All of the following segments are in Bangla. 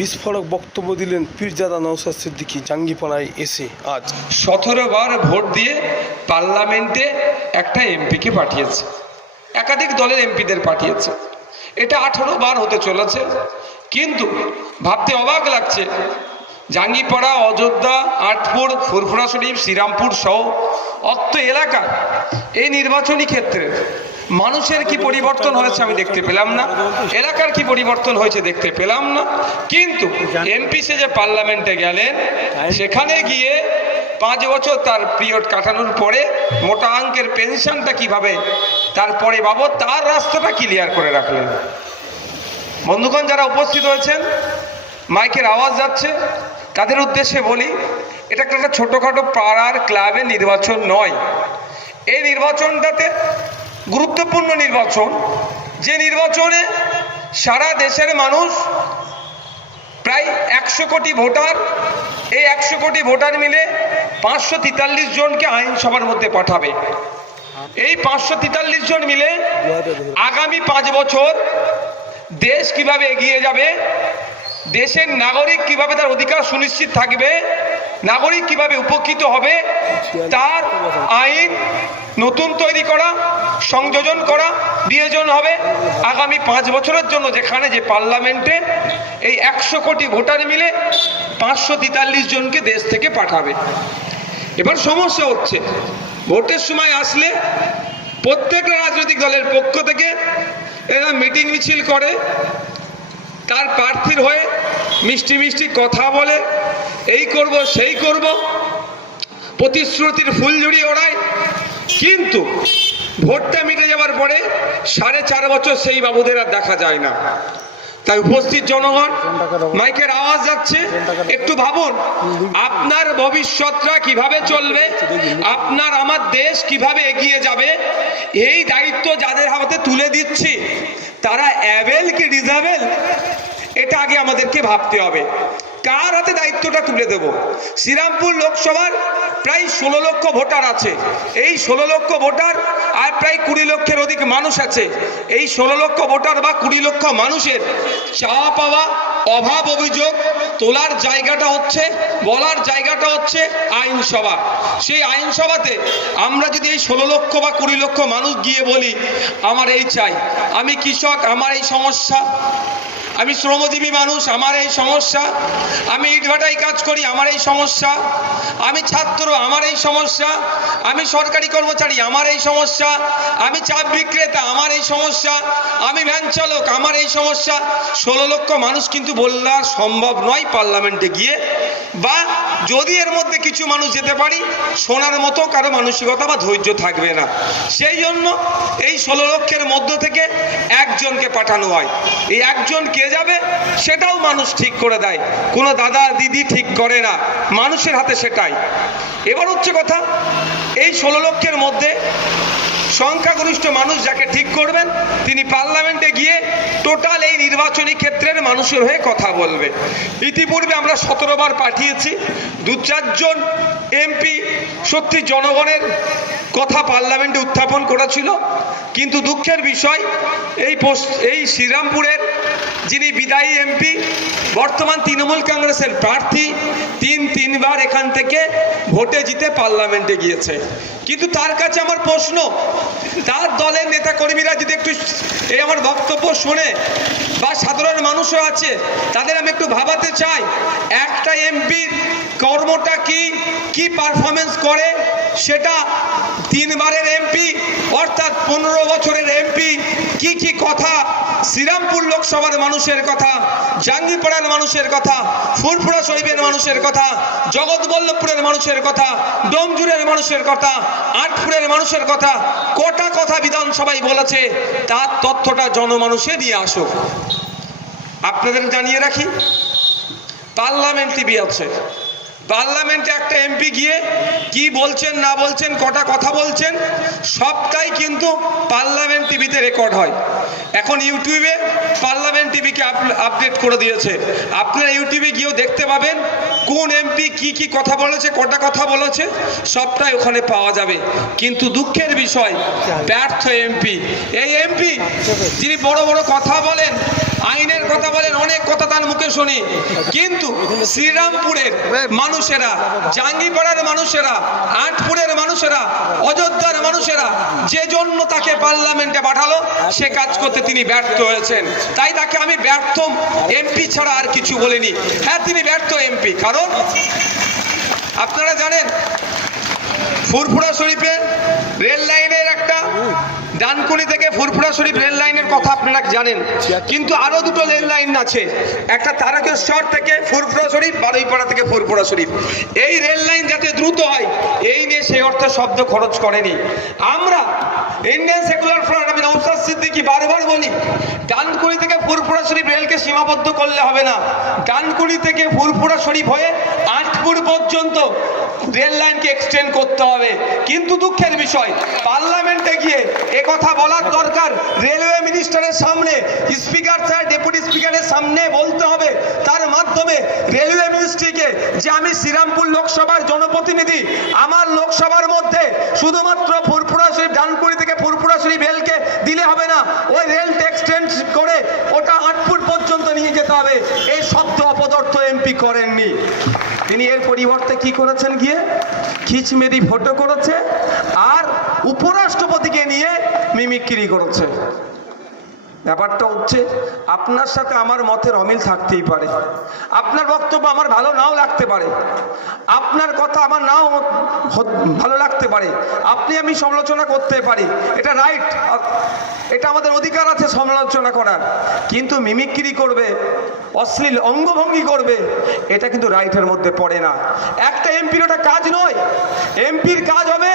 বিস্ফোরক বক্তব্য দিলেন পীরজাদা নওশাদ সিদ্দিকী জাঙ্গিপাড়ায় এসে আজ। 17 বার ভোট দিয়ে পার্লামেন্টে একটা এমপিকে পাঠিয়েছে, একাধিক দলের এমপিদের পাঠিয়েছে। এটা 18 বার হতে চলেছে। কিন্তু ভাবতে অবাক লাগছে, জাঙ্গিপাড়া, অযোধ্যা, আটপুর, ফুরফুরা শরীফ, শ্রীরামপুর সহ অত্র এলাকা এই নির্বাচনী ক্ষেত্রে মানুষের কি পরিবর্তন হয়েছে আমি দেখতে পেলাম না, এলাকার কি পরিবর্তন হয়েছে দেখতে পেলাম না। কিন্তু এমপি সে যে পার্লামেন্টে গেলেন, সেখানে গিয়ে 5 বছর তার পিরিয়ড কাটানোর পরে মোটা অঙ্কের পেনশনটা কিভাবে তারপরে বাবদ তার রাস্তাটা ক্লিয়ার করে রাখলেন। বন্ধুগণ, যারা উপস্থিত হয়েছেন, মাইকের আওয়াজ যাচ্ছে, তাদের উদ্দেশ্যে বলি, এটা একটা ছোটোখাটো পাড়ার ক্লাবের নির্বাচন নয়। এই নির্বাচনটাতে গুরুত্বপূর্ণ নির্বাচন, যে নির্বাচনে সারা দেশের মানুষ প্রায় 100 কোটি ভোটার, এই 100 কোটি ভোটার মিলে 543 জনকে আইনসভার মধ্যে পাঠাবে। এই 543 জন মিলে আগামী 5 বছর দেশ কিভাবে এগিয়ে যাবে, দেশের নাগরিক কিভাবে তার অধিকার সুনিশ্চিত থাকবে, নাগরিক কিভাবে উপকৃত হবে, তার আইন নতুন তৈরি করা, সংযোজন করা, বিয়োজন হবে আগামী 5 বছরের জন্য। যেখানে যে পার্লামেন্টে এই 100 কোটি ভোটার মিলে 543 জনকে দেশ থেকে পাঠাবে। এবার সমস্যা হচ্ছে, ভোটের সময় আসলে প্রত্যেকটা রাজনৈতিক দলের পক্ষ থেকে এরা মিটিং মিছিল করে, তার প্রার্থীর হয়ে মিষ্টি মিষ্টি কথা বলে, এই করব সেই করব, প্রতিশ্রুতির ফুলঝুরি ওড়ায়। কিন্তু ভোটটা মিটে যাওয়ার পরে 4.5 বছর সেই বাবুদের আর দেখা যায় না। তাই উপস্থিত জনগণ, মাইকের আওয়াজ যাচ্ছে, একটু ভাবুন আপনার ভবিষ্যৎটা কিভাবে চলবে, আপনার আমার দেশ কিভাবে এগিয়ে যাবে। এই দায়িত্ব যাদের হাতে তুলে দিচ্ছি, তারা অ্যাবেল কি ডিজাবেল, এটা আগে আমাদেরকে ভাবতে হবে। কার হাতে দায়িত্বটা তুলে দেব? শ্রীরামপুর লোকসভার প্রায় 16 লক্ষ ভোটার আছে। এই 16 লক্ষ ভোটার আর প্রায় 20 লক্ষের অধিক মানুষ আছে। এই 16 লক্ষ ভোটার বা 20 লক্ষ মানুষের চাওয়া পাওয়া, অভাব অভিযোগ তোলার জায়গাটা হচ্ছে, বলার জায়গাটা হচ্ছে আইনসভা। সেই আইনসভাতে আমরা যদি এই 16 লক্ষ বা 20 লক্ষ মানুষ গিয়ে বলি, আমার এই চাই, আমি কৃষক, আমার এই সমস্যা, আমি শ্রমজীবী মানুষ, আমার এই সমস্যা, আমি ইটভাটায় কাজ করি, আমার এই সমস্যা, আমি ছাত্র, আমার এই সমস্যা, আমি সরকারি কর্মচারী, আমার এই সমস্যা, আমি চা বিক্রেতা, আমার এই সমস্যা, আমি ভ্যান চালক, আমার এই সমস্যা। 16 লক্ষ মানুষ কিন্তু বললা সম্ভব নয় পার্লামেন্টে গিয়ে, বা যদি এর মধ্যে কিছু মানুষ যেতে পারি, শোনার মতো কারো মানসিকতা বা ধৈর্য থাকবে না। সেই জন্য এই 16 লক্ষের মধ্য থেকে একজনকে পাঠানো হয়। এই একজন কে যাবে সেটাও মানুষ ঠিক করে দেয়, কোনো দাদা দিদি ঠিক করে না, মানুষের হাতে সেটাই। এবার হচ্ছে কথা, এই 16 লক্ষের মধ্যে সংখ্যাগরিষ্ঠ মানুষ যাকে ঠিক করবেন, তিনি পার্লামেন্টে গিয়ে টোটাল এই নির্বাচনী ক্ষেত্রের মানুষের হয়ে কথা বলবে। ইতিপূর্বে আমরা 17 বার পাঠিয়েছি, 2-4 জন এমপি সত্যি জনগণের কথা পার্লামেন্টে উত্থাপন করেছিল। কিন্তু দুঃখের বিষয়, এই শ্রীরামপুরের যিনি বিদায়ী এমপি, বর্তমান তৃণমূল কংগ্রেসের প্রার্থী, 3বার এখান থেকে ভোটে জিতে পার্লামেন্টে গিয়েছে। কিন্তু তার কাছে আমার প্রশ্ন, তার দলের নেতাকর্মীরা যদি একটু এই আমার বক্তব্য শোনে, বা সাধারণ মানুষও আছে, তাদের আমি একটু ভাবাতে চাই, একটা এমপির কর্মটা কি পারফরমেন্স করে, সেটা 3 বারের এমপি অর্থাৎ 15 বছরের এমপি কি কথা শ্রীরামপুর লোকসভার মানুষের কথা, জাঙ্গিপাড়ার মানুষের কথা, ফুরফুরা শরীফের মানুষের কথা, জগৎবল্লভপুরের মানুষের কথা, ডোমজুরের মানুষের কথা, আটপুরের মানুষের কথা, কটা কথা বিধানসভায় বলেছে, তার তথ্যটা জনমানুষে নিয়ে আসুক। আপনাদের জানিয়ে রাখি, পার্লামেন্ট টিভি আছে, পার্লামেন্টে একটা এমপি গিয়ে কি বলছেন না বলছেন, কটা কথা বলছেন, সবটাই কিন্তু পার্লামেন্ট টিভিতে রেকর্ড হয়। এখন ইউটিউবে পার্লামেন্ট টিভিকে আপডেট করে দিয়েছে। আপনারা ইউটিউবে গিয়েও দেখতে পাবেন কোন এমপি কি কথা বলেছে, কটা কথা বলেছে, সবটাই ওখানে পাওয়া যাবে। কিন্তু দুঃখের বিষয়, ব্যর্থ এমপি। এই এমপি যিনি বড় বড় কথা বলেন, আইনের কথা বলেন, অনেক কথা তার মুখে শুনি, কিন্তু শ্রীরামপুরের মানুষেরা, জাঙ্গিপাড়ার মানুষেরা, আটপুরের মানুষেরা, অযোধ্যার মানুষেরা যে জন্য তাকে পার্লামেন্টে পাঠালো, সে কাজ করতে তিনি ব্যর্থ হয়েছেন। তাই তাকে আমি ব্যর্থ এমপি ছাড়া আর কিছু বলিনি। হ্যাঁ, তিনি ব্যর্থ এমপি, কারণ আপনারা জানেন ফুরফুরা শরীফের রেল লাইনের একটা, ডানকুনি থেকে ফুরফুরা শরীফ রেল লাইনের কথা আপনারা জানেন, কিন্তু আরো দুটো রেল লাইন আছে, একটা তারকেশ্বর থেকে ফুরফুরা শরীফ, বারুইপাড়া থেকে ফুরফুরা শরীফ। এই রেল লাইন যাতে দ্রুত হয়, এই নিয়ে সেই অর্থে শব্দ খরচ করেনি। আমরা ইন্ডিয়ান সেকুলার ফ্রন্ট, আমি নওশাদ সিদ্দিকী বারবার বলি, ডানকুনি থেকে ফুরফুরা শরীফ রেলকে সীমাবদ্ধ করলে হবে না। ডানকুনি থেকে ফুরফুরা শরীফ হয়ে আটপুর পর্যন্ত রেল লাইনকে এক্সটেন্ড করতে হবে। কিন্তু দুঃখের বিষয়, পার্লামেন্টে গিয়ে কথা বলার দরকার, রেলওয়ে মিনিস্টারের সামনে, স্পিকার স্যার, ডেপুটি স্পিকারের সামনে বলতে হবে, তার মাধ্যমে রেলওয়ে মিনিস্ট্রিকে যে আমি শ্রীরামপুর লোকসভার জনপ্রতিনিধি, আমার লোকসভার মধ্যে শুধুমাত্র ফুরফুরা শরীফ, ডানকুনি থেকে ফুরফুরা শরীফ রেলকে দিলে হবে না, ওই রেলটা এক্সটেন্ড করে ওটা আটপুর পর্যন্ত নিয়ে যেতে হবে। এই শব্দ অপদার্থ এমপি করেননি। তিনি এর পরিবর্তে কি করেছেন, গিয়ে খিচমেরি ফটো করেছে আর উপরাষ্ট্রপতিকে নিয়ে মিমিক্রি করেছে। ব্যাপারটা হচ্ছে, আপনার সাথে আমার মতের অমিল থাকতেই পারে, আপনার বক্তব্য আমার ভালো নাও লাগতে পারে, আপনার কথা আমার নাও ভালো লাগতে পারে, আপনি আমি সমালোচনা করতে পারি, এটা রাইট, এটা আমাদের অধিকার আছে সমালোচনা করার। কিন্তু মিমিক্রি করবে, অশ্লীল অঙ্গভঙ্গি করবে, এটা কিন্তু রাইটের মধ্যে পড়ে না। একটা এমপির ওটা কাজ নয়। এমপির কাজ হবে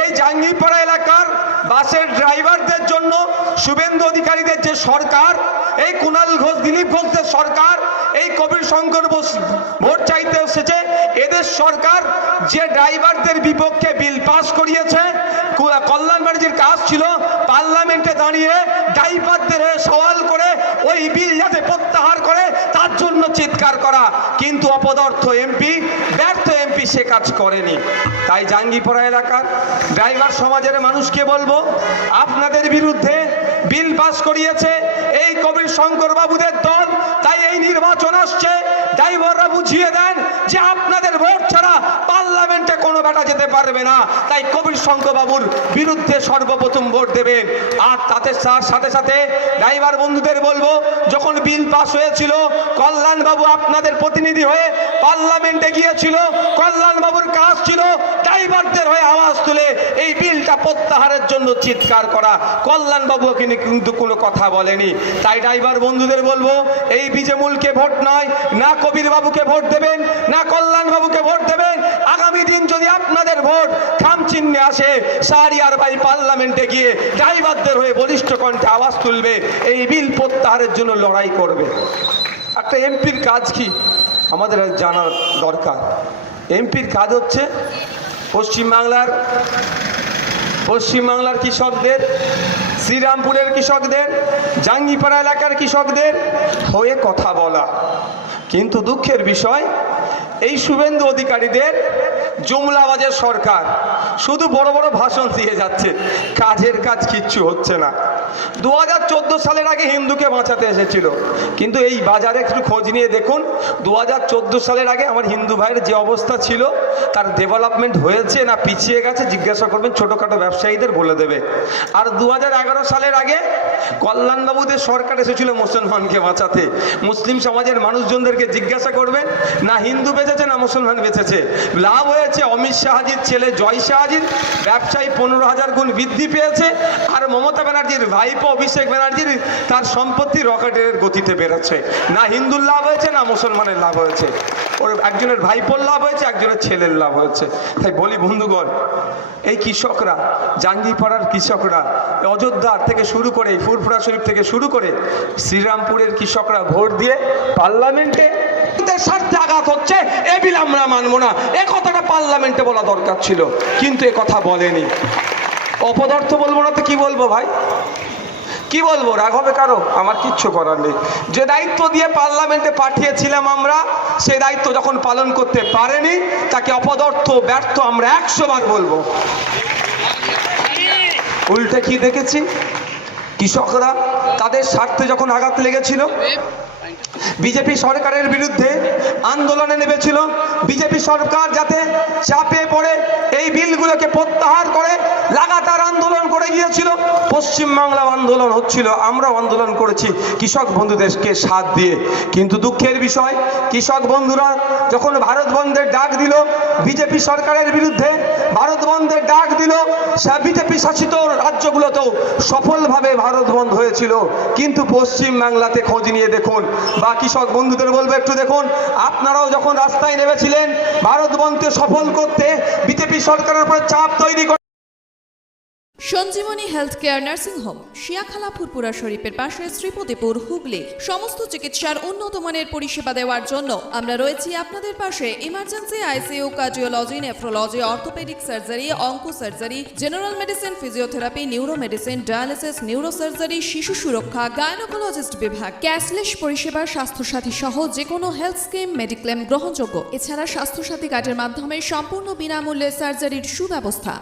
এই জাঙ্গিপাড়া এলাকার বাসের ড্রাইভারদের জন্য শুভেন্দু অধিকারীদের যে সরকার, এই কুণাল ঘোষ, দিলীপ ঘোষদের সরকার, এই কবির শঙ্কর ভোট চাইতে এসেছে, এদের সরকার যে ড্রাইভারদের বিপক্ষে বিল পাস করিয়েছে, কল্যাণ ব্যানার্জির কাজ ছিল পার্লামেন্টে দাঁড়িয়ে ড্রাইভারদের সওয়াল করে ওই বিল যাতে প্রত্যাহার করে তার জন্য চিৎকার করা। কিন্তু অপদার্থ এমপি, ব্যর্থ এমপি সে কাজ করেনি। তাই জাঙ্গিপাড়া এলাকার ড্রাইভার সমাজের মানুষকে বলবো, আপনাদের বিরুদ্ধে বিল পাস করিয়েছে এই কবির শঙ্কর বাবুদের দল, তাই এই নির্বাচন আসছে, ড্রাইভাররা বুঝিয়ে দেন যে আপনাদের ভোট ছাড়া পার্লামেন্টে কোনো বেটা যেতে পারবে না। তাই কবির শঙ্কর বাবুর বিরুদ্ধে সর্বপ্রথম ভোট দেবেন। আর তাতে সাথে সাথে ড্রাইভার বন্ধুদের বলবো, যখন বিল পাস হয়েছিল, কল্যাণ বাবু আপনাদের প্রতিনিধি হয়ে পার্লামেন্টে গিয়েছিল, কল্যাণ বাবুর কাজ ছিল ড্রাইভারদের হয়ে আওয়াজ তুলে এই বিলটা প্রত্যাহারের জন্য চিৎকার করা। কল্যাণ বাবু কিন্তু কোনো কথা বলেনি। তাই ড্রাইভার বন্ধুদের বলবো, এই বিজেমুলকে ভোট নয়, না কবির বাবুকে ভোট দেবেন, না কল্যাণ বাবুকে ভোট দেবেন। আগামী দিন যদি আপনাদের ভোট খামচিহ্নে আসে, শাহরিয়ার ভাই পার্লামেন্টে গিয়ে ড্রাইভারদের হয়ে বলিষ্ঠ কণ্ঠে আওয়াজ তুলবে, এই বিল প্রত্যাহারের জন্য লড়াই করবে। একটা এমপির কাজ কি আমাদের জানার দরকার। এমপির কাজ হচ্ছে পশ্চিমবাংলার কৃষকদের, শ্রীরামপুরের কৃষকদের, জাঙ্গিপাড়া এলাকার কৃষকদের হয়ে কথা বলা। কিন্তু দুঃখের বিষয়, এই শুভেন্দু অধিকারীদের জুমলাবাজের সরকার শুধু বড় বড় ভাষণ দিয়ে যাচ্ছে, কাজের কাজ কিচ্ছু হচ্ছে না। 2014 সালের আগে হিন্দুকে বাঁচাতে এসেছিল, কিন্তু এই বাজারে একটু খোঁজ নিয়ে দেখুন, 2014 সালের আগে আমার হিন্দু ভাইয়ের যে অবস্থা ছিল, তার ডেভেলপমেন্ট হয়েছে না পিছিয়ে গেছে জিজ্ঞাসা করবেন ছোটোখাটো ব্যবসায়ীদের, বলে দেবে। আর 2011 সালের আগে কল্যাণবাবুদের সরকার এসেছিল মুসলমানকে বাঁচাতে, মুসলিম সমাজের মানুষজনদেরকে জিজ্ঞাসা করবেন, না হিন্দু বেঁচেছে না মুসলমান বেঁচেছে। লাভ হয়েছে অমিত শাহজির ছেলে জয় শাহজির, ব্যবসায়ী 15,000 গুণ বৃদ্ধি পেয়েছে। আর মমতা ব্যানার্জির ভাইপো অভিষেক ব্যানার্জির তার সম্পত্তি রকেটের গতিতে বেরোচ্ছে। না হিন্দুর লাভ হয়েছে না মুসলমানের লাভ হয়েছে, ওর একজনের ভাইপোর লাভ হয়েছে, একজনের ছেলের লাভ হয়েছে। তাই বলি বন্ধুগণ, এই কৃষকরা, জাঙ্গিপাড়ার কৃষকরা, অযোধ্যার থেকে শুরু করে ফুরফুরা শরীফ থেকে শুরু করে শ্রীরামপুরের কৃষকরা ভোট দিয়ে পার্লামেন্টে স্বার্থে আঘাত হচ্ছে, এ বিল আমরা মানবো না, এ কথাটা পার্লামেন্টে বলা দরকার ছিল, কিন্তু এ কথা বলেনি। অপদার্থ বলবো না তো কি বলবো ভাই? কি বলবো, রাগ হবে কারো? আমার কিচ্ছু করার নেই। যে দায়িত্ব দিয়ে পার্লামেন্টে পাঠিয়েছিলাম আমরা, সেই দায়িত্ব যখন পালন করতে পারেনি তাকে অপদার্থ, ব্যর্থ আমরা 100 বার বলবো। উল্টে কি দেখেছি, কৃষকরা তাদের স্বার্থে যখন আঘাত লেগেছিল, বিজেপি সরকারের বিরুদ্ধে আন্দোলনে নেমেছিল। বিজেপি সরকার যাতে চাপে পড়ে এই বিলগুলোকে প্রত্যাহার করে লাগাতার আন্দোলন করে গিয়েছিল। পশ্চিমবাংলা আন্দোলন হচ্ছিল, আমরাও আন্দোলন করেছি কৃষক বন্ধুদেরকে সাথ দিয়ে। কিন্তু দুঃখের বিষয়, কৃষক বন্ধুরা যখন ভারত বন্ধের ডাক দিল, বিজেপি সরকারের বিরুদ্ধে ভারত বন্ধের ডাক দিল, বিজেপি শাসিত রাজ্যগুলোতেও সফলভাবে ভারত বন্ধ হয়েছিল। কিন্তু পশ্চিমবাংলাতে খোঁজ নিয়ে দেখুন, বা কৃষক বন্ধুদের বলবো একটু দেখুন, আপনারাও যখন রাস্তায় নেমেছিলেন ভারত বন্ধকে সফল করতে, বিজেপি সরকারের উপর চাপ তৈরি করে Sanjeevani health care nursing home, Shiakhala Furfura শরীফের পাশে, শ্রীপতিপুর, হুগলি। সমস্ত চিকিৎসার উন্নত মানের পরিষেবা দেওয়ার জন্য আমরা রয়েছি আপনাদের পাশে। Emergency, ICU, cardiology, nephrology, orthopaedic surgery, onco surgery, general medicine, physiotherapy, neuro medicine, dialysis, neuro surgery, শিশু সুরক্ষা, গাইনোকোলজিস্ট বিভাগ, ক্যাশলেস পরিষেবা, স্বাস্থ্যসাথী সহ যে কোনো হেলথ স্কিম, মেডিক্লেম গ্রহণযোগ্য। এছাড়া স্বাস্থ্যসাথী কার্ডের মাধ্যমে সম্পূর্ণ বিনামূল্যে সার্জারির সুব্যবস্থা।